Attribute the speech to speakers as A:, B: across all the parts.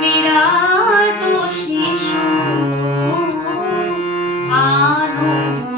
A: বিরাট শিশু আনন্দ।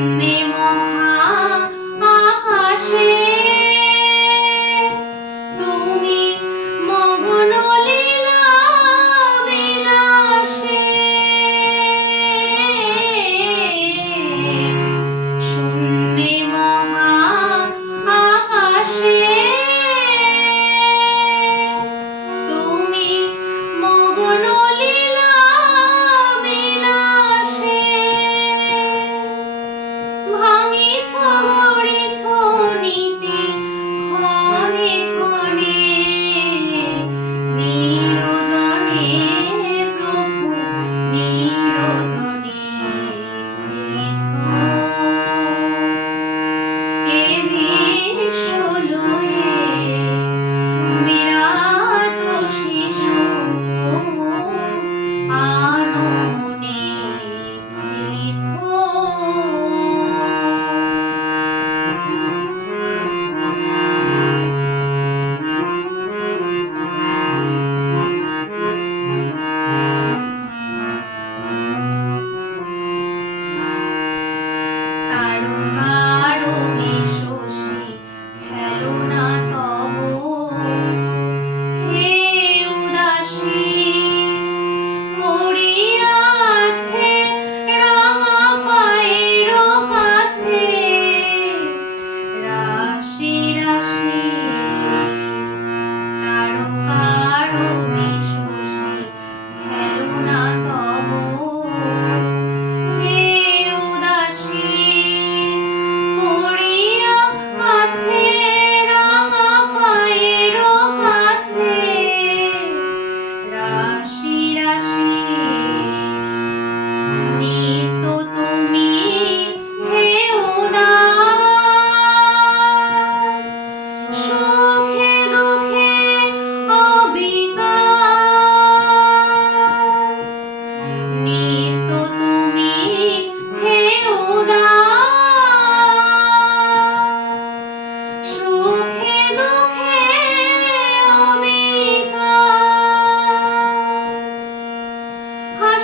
A: Thank you.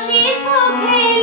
A: sheets okay.